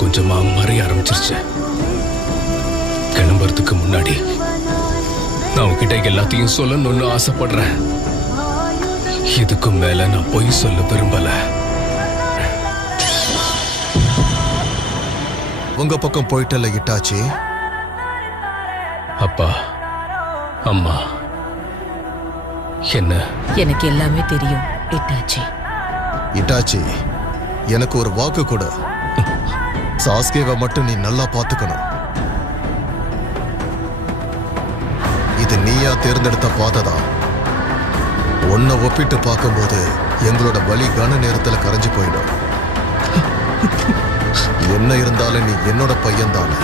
கொஞ்சம் கொஞ்சமா மறைய ஆரம்பிச்சிருச்சு. கிளம்புறதுக்கு முன்னாடி நான் உன்கிட்ட எல்லாத்தையும் சொல்லணும்னு ஆசைப்படுறேன். இதுக்கு மேல நான் பொய் சொல்ல விரும்பல. உங்க பக்கம் போயிட்டல இட்டாச்சி. அப்பா, அம்மா, என்ன? எனக்கு எல்லாமே தெரியும் இட்டாச்சி. இட்டாச்சி, எனக்கு ஒரு வாக்கு கொடு. சாஸ்கேவை மட்டும் நீ நல்லா பார்த்துக்கணும். இது நீயா தேர்ந்தெடுத்த பாதைதான். உன்னை ஒப்பிட்டு பார்க்கும்போது எங்களோட வலி கன நேரத்துல கரைஞ்சு போயிடும். என்ன இருந்தாலும் நீ என்னோட பையன் தானே.